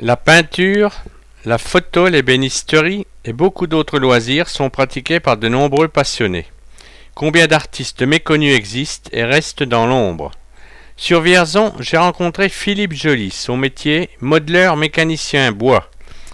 La peinture, la photo, l'ébénisterie et beaucoup d'autres loisirs sont pratiqués par de nombreux passionnés. Combien d'artistes méconnus existent et restent dans l'ombre? Sur Vierzon, j'ai rencontré Philippe Joly, son métier, modeleur mécanicien bois.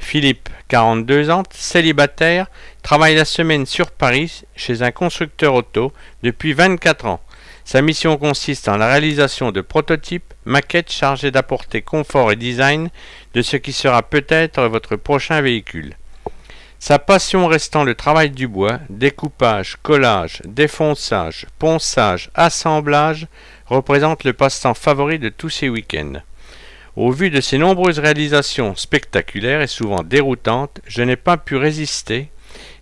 Philippe, 42 ans, célibataire, travaille la semaine sur Paris chez un constructeur auto depuis 24 ans. Sa mission consiste en la réalisation de prototypes, maquettes chargées d'apporter confort et design de ce qui sera peut-être votre prochain véhicule. Sa passion restant le travail du bois, découpage, collage, défonçage, ponçage, assemblage, représente le passe-temps favori de tous ses week-ends. Au vu de ses nombreuses réalisations spectaculaires et souvent déroutantes, je n'ai pas pu résister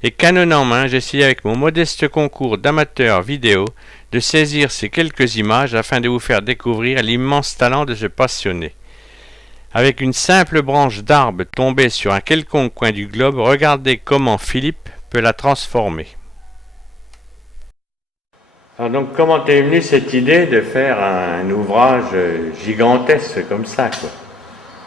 et Canon en main, j'ai essayé avec mon modeste concours d'amateur vidéo de saisir ces quelques images afin de vous faire découvrir l'immense talent de ce passionné. Avec une simple branche d'arbre tombée sur un quelconque coin du globe, regardez comment Philippe peut la transformer. Alors donc, comment t'es venue cette idée de faire un ouvrage gigantesque comme ça, quoi?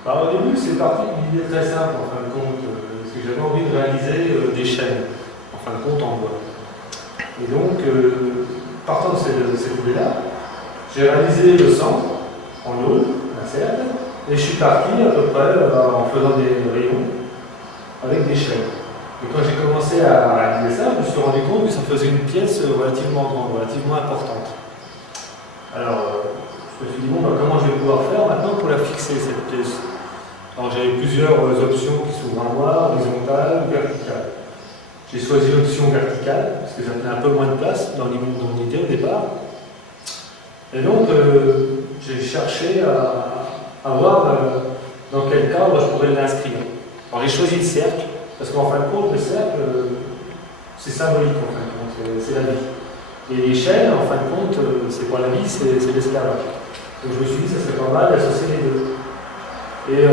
Alors, au début, c'est parti d'une idée très simple, en fin de compte, parce que j'avais envie de réaliser des chaînes, en fin de compte, en bois. Et donc, partant de cette idée-là, j'ai réalisé le centre, en hall, un cercle, et je suis parti à peu près en faisant des rayons avec des chaînes. Et quand j'ai commencé à réaliser ça, je me suis rendu compte que ça faisait une pièce relativement grande, relativement importante. Alors, je me suis dit, bon, comment je vais pouvoir faire maintenant pour la fixer, cette pièce? Alors, j'avais plusieurs options qui s'ouvrent à moi, horizontale ou verticale. J'ai choisi l'option verticale, parce que ça tenait un peu moins de place dans l'idée au départ. Et donc, j'ai cherché à voir dans quel cadre je pourrais l'inscrire. Alors, j'ai choisi le cercle, parce qu'en fin de compte, le cercle, c'est symbolique, en fin de compte, c'est la vie. Et les chaînes, en fin de compte, c'est pas la vie, c'est l'esclavage. Donc je me suis dit que ça serait pas mal d'associer les deux. Et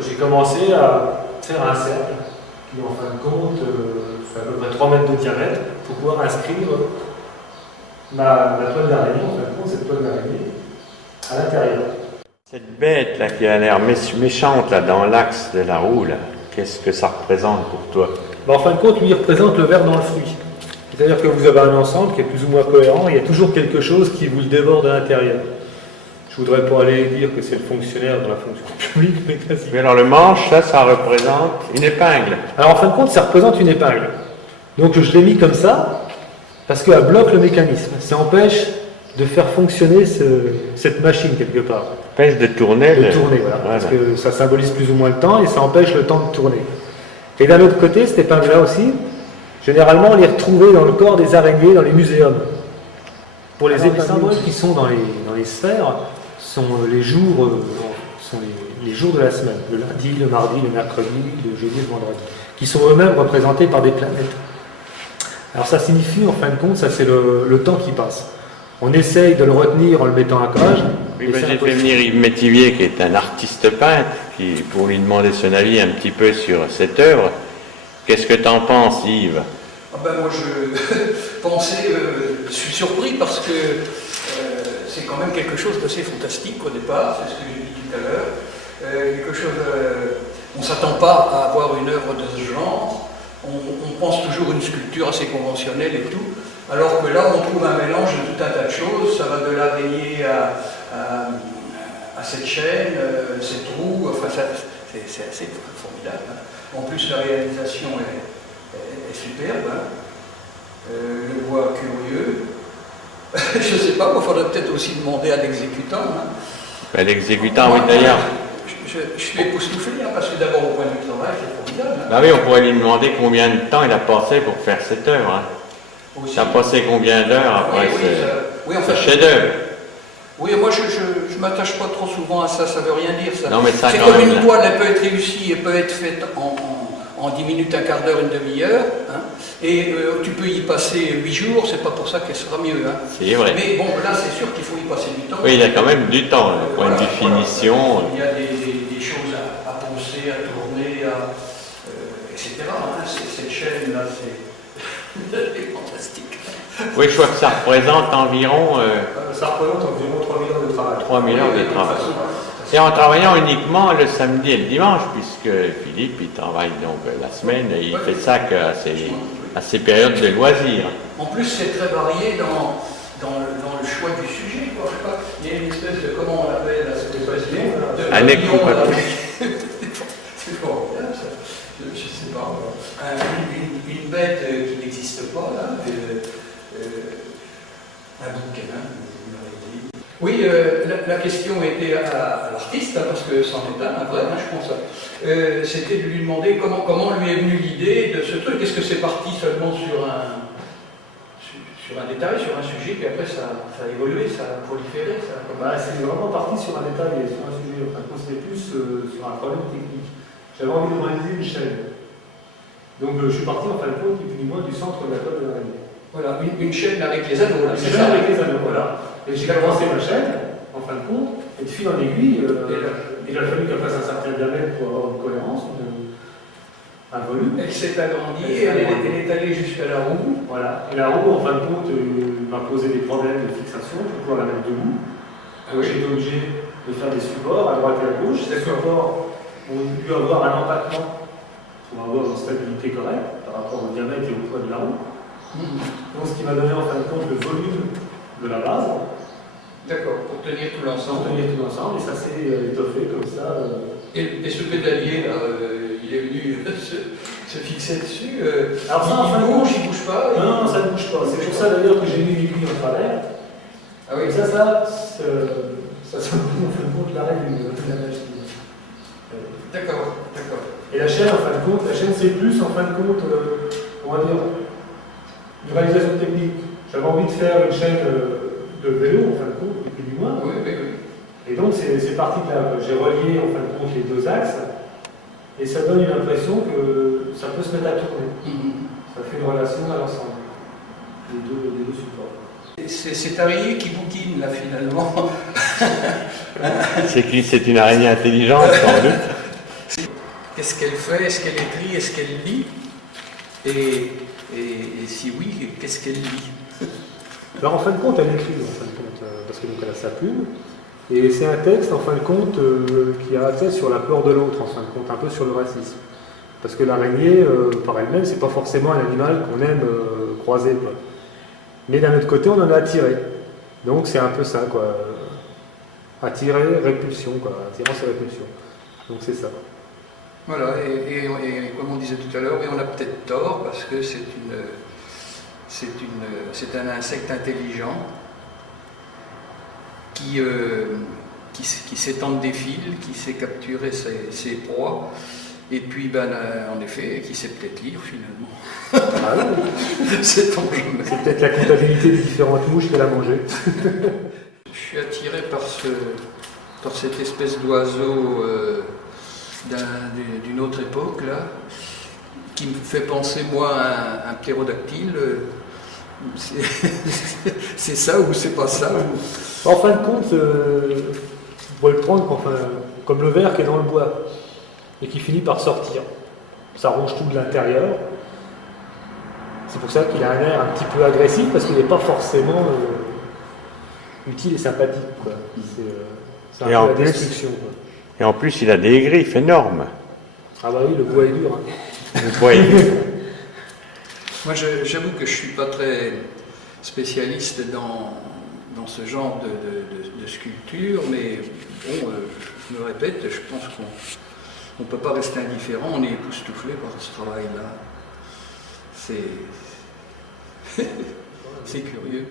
j'ai commencé à faire un cercle qui, en fin de compte, fait à peu près 3 mètres de diamètre pour pouvoir inscrire ma toile d'araignée, en fin de compte, cette toile d'araignée, à l'intérieur. Cette bête là qui a l'air méchante là dans l'axe de la roue, là, qu'est-ce que ça représente pour toi? En fin de compte, lui, il représente le ver dans le fruit. C'est-à-dire que vous avez un ensemble qui est plus ou moins cohérent, il y a toujours quelque chose qui vous le déborde à l'intérieur. Je voudrais pas aller dire que c'est le fonctionnaire dans la fonction publique, mais quasi. Mais alors le manche, ça représente une épingle. Alors en fin de compte, ça représente une épingle. Donc je l'ai mis comme ça, parce qu'elle bloque le mécanisme. Ça empêche de faire fonctionner cette machine quelque part. Empêche de tourner. Tourner, voilà. Parce que ça symbolise plus ou moins le temps et ça empêche le temps de tourner. Et d'un autre côté, cette épingle-là aussi, généralement, on les retrouvait dans le corps des araignées dans les muséums. Pour les symboles qui sont dans les sphères, sont les jours de la semaine, le lundi, le mardi, le mercredi, le jeudi, le vendredi, qui sont eux-mêmes représentés par des planètes. Alors ça signifie, en fin de compte, ça c'est le temps qui passe. On essaye de le retenir en le mettant à page. Oui, j'ai fait venir Yves Métivier, qui est un artiste peintre, pour lui demander son avis un petit peu sur cette œuvre. Qu'est-ce que tu en penses, Yves? Moi, je suis surpris parce que c'est quand même quelque chose d'assez fantastique au départ, c'est ce que j'ai dit tout à l'heure. On ne s'attend pas à avoir une œuvre de ce genre. On pense toujours une sculpture assez conventionnelle et tout, alors que là, on trouve un mélange de tout un tas de choses. Ça va de l'araignée à cette chaîne, cette roue, enfin, c'est assez formidable. Hein. En plus, la réalisation est superbe. Hein. Le bois curieux. Je ne sais pas, il faudrait peut-être aussi demander à l'exécutant. Hein. L'exécutant, oui, d'ailleurs. Je suis époustouflé, hein, parce que d'abord, au point de vue travail, c'est formidable. Hein. Bah oui, on pourrait lui demander combien de temps il a passé pour faire cette œuvre. Hein. Il a passé combien d'heures après ce chef-d'œuvre? Oui, moi je ne m'attache pas trop souvent à ça, ça ne veut rien dire. Ça. Non, mais ça c'est comme une toile, elle peut être réussie, elle peut être faite en 10 minutes, un quart d'heure, une demi-heure. Hein, et tu peux y passer 8 jours, c'est pas pour ça qu'elle sera mieux. Hein. C'est vrai. Mais bon, là c'est sûr qu'il faut y passer du temps. Oui, il y a quand même du temps, le point de vue finition. Il y a des choses à poncer, à tourner, etc. Hein. Cette chaîne-là, c'est fantastique. Oui, je crois que ça représente environ... ça représente environ 3 000 heures de travail. 3 000 heures de travail. De toute Et en travaillant uniquement le samedi et le dimanche, puisque Philippe, il travaille donc la semaine et il fait ça à ses périodes de loisirs. En plus, c'est très varié dans le choix du sujet. Quoi. Je sais pas, il y a une espèce de, comment on l'appelle, cette espèce de c'est formidable, ça. Je ne sais pas. Une bête qui n'existe pas, là. Un bouquin, vous m'avez dit. Oui, la question était à l'artiste, hein, parce que c'en est un vrai, hein, je pense. C'était de lui demander comment lui est venue l'idée de ce truc. Est-ce que c'est parti seulement sur un détail, sur un sujet, puis après ça a évolué, ça a proliféré ça, C'est vraiment parti sur un détail et sur un sujet. Enfin, c'était plus sur un problème technique. J'avais envie de réaliser une chaîne. Donc je suis parti en fin de compte, ni plus ni moins, du centre de la côte de l'araignée. Voilà, une chaîne avec les anneaux. Une chaîne avec les anneaux, voilà. Et j'ai commencé ma chaîne, en fin de compte, et de fil en aiguille, il a fallu qu'elle fasse un certain diamètre pour avoir une cohérence, un volume. Elle s'est agrandie, elle est allée jusqu'à la roue. Voilà. Et la roue, en fin de compte, m'a posé des problèmes de fixation pour pouvoir la mettre debout. Donc j'ai été obligé de faire des supports à droite et à gauche. Ces supports ont dû avoir un empattement pour avoir une stabilité correcte par rapport au diamètre et au poids de la roue. Donc ce qui m'a donné en fin de compte le volume de la base. D'accord, pour tenir tout l'ensemble. Pour tenir tout l'ensemble, et ça s'est étoffé comme ça. Et ce pédalier, là, il est venu se fixer dessus. Alors ça, il bouge pas. Non, ça ne bouge pas. C'est pour ça d'ailleurs que j'ai mis l'aiguille en travers. Ah oui. Et ça en fin de compte l'arrêt de la machine. D'accord. Et la chaîne, en fin de compte, c'est plus en fin de compte, on va dire, une réalisation technique. J'avais envie de faire une chaîne de vélo, en fin de compte, depuis du moins. Oui. Et donc c'est parti de là. J'ai relié en fin de compte les deux axes, et ça donne une impression que ça peut se mettre à tourner. Ça fait une relation à l'ensemble, les deux supports. C'est Tarillé qui bouquine là finalement. C'est une araignée intelligente, sans doute. Qu'est-ce qu'elle fait? Est-ce qu'elle écrit? Est-ce qu'elle lit? Et si oui, qu'est-ce qu'elle lit? Alors en fin de compte, elle écrit, parce que donc elle a sa plume, et c'est un texte en fin de compte qui a trait sur la peur de l'autre, en fin de compte, un peu sur le racisme. Parce que l'araignée, par elle-même, c'est pas forcément un animal qu'on aime croiser, quoi. Mais d'un autre côté, on en a attiré. Donc c'est un peu ça, quoi. Attirer, répulsion, quoi. Attirance et répulsion. Donc c'est ça. Voilà, et comme on disait tout à l'heure, on a peut-être tort parce que c'est un insecte intelligent qui s'étend des fils, qui sait capturer ses proies, et puis en effet, qui sait peut-être lire finalement. Ah oui. C'est peut-être la comptabilité des différentes mouches qu'elle a mangées. Je suis attiré par cette espèce d'oiseau d'une autre époque, là, qui me fait penser, moi, à un ptérodactyle. C'est ça ou c'est pas ça En fin de compte, vous pouvez le prendre comme le ver qui est dans le bois et qui finit par sortir. Ça ronge tout de l'intérieur. C'est pour ça qu'il a un air un petit peu agressif parce qu'il n'est pas forcément utile et sympathique, quoi. C'est un peu la destruction, quoi. Et en plus, il a des griffes énormes. Ah bah oui, le bois est dur. Hein. Le bois est dur. Moi, j'avoue que je ne suis pas très spécialiste dans ce genre de sculpture, mais bon, je me répète, je pense qu'on ne peut pas rester indifférent, on est époustouflé par ce travail-là. C'est curieux.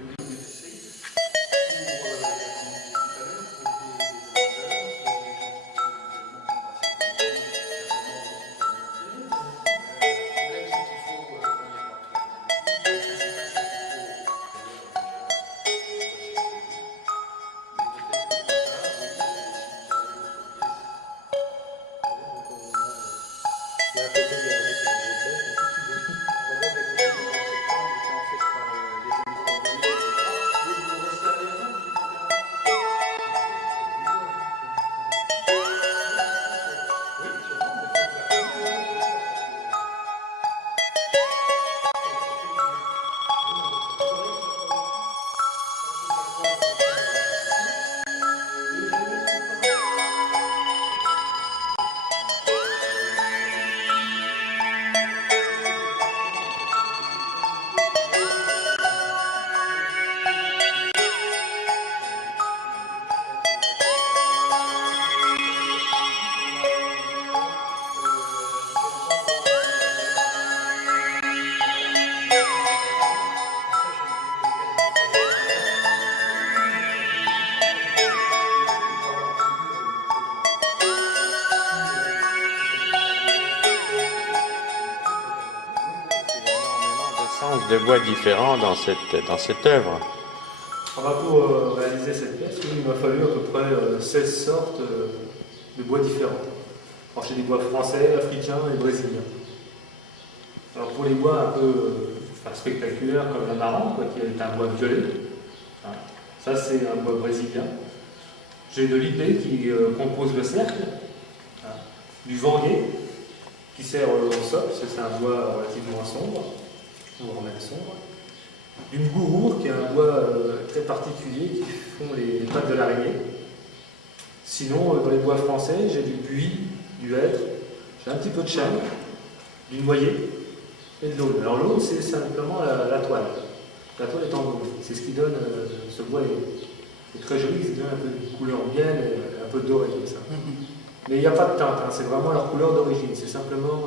de bois différents dans cette œuvre. Pour réaliser cette pièce, il m'a fallu à peu près 16 sortes de bois différents. Alors, j'ai des bois français, africains et brésiliens. Alors pour les bois un peu spectaculaires comme l'amaranth, qui est un bois violet, hein, ça c'est un bois brésilien. J'ai de l'ipé qui compose le cercle, hein, du vanguet qui sert au socle, c'est un bois relativement sombre, on va remettre sombre. Du mgourour qui est un bois très particulier qui font les pattes de l'araignée. Sinon dans les bois français j'ai du buis, du hêtre, j'ai un petit peu de chêne, du noyer et de l'aulne. Alors l'aulne c'est simplement la toile. La toile est en aulne. C'est ce qui donne, ce bois est très joli, c'est donne un peu de couleur miel et un peu doré comme ça. Mais il n'y a pas de teinte, hein, c'est vraiment leur couleur d'origine, c'est simplement